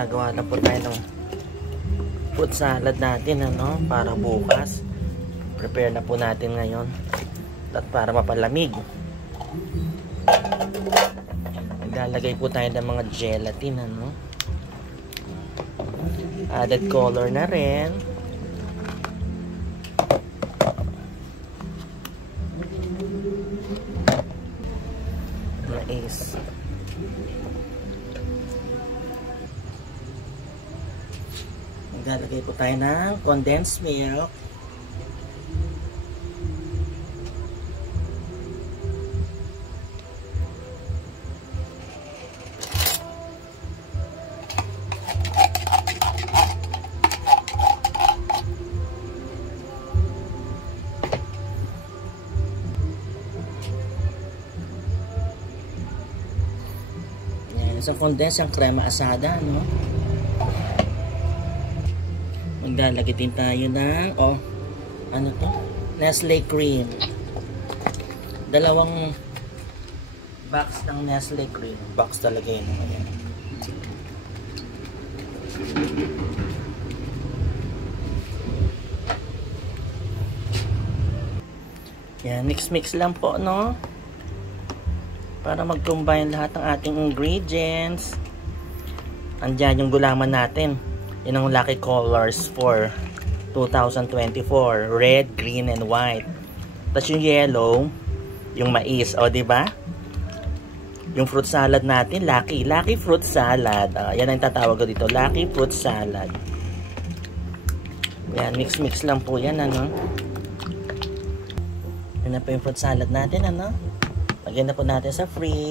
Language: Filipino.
gagawa na po tayo ng fruit salad natin, ano, para bukas. Prepare na po natin ngayon at para mapalamig. Maglalagay po tayo ng mga gelatin, ano. Added color na rin. Mais. Maglalagay po tayo ng condensed milk. Sa condensed yung crema asada, no? Maglalagay din tayo ng ano to? Nestle cream. 2 box ng Nestle cream. Box talaga yun. Ayan. Yan, mix lang po, no? Para mag-combine lahat ng ating ingredients. Andyan yung gulaman natin. Yun ang lucky colors for 2024. Red, green, and white. Tapos yung yellow, yung mais. O, diba? Yung fruit salad natin, lucky. Lucky fruit salad. Yan ang tatawag ko dito. Lucky fruit salad. Yan, mix lang po yan, ano. Yan na po yung fruit salad natin, ano. Lagyan na po natin sa fridge.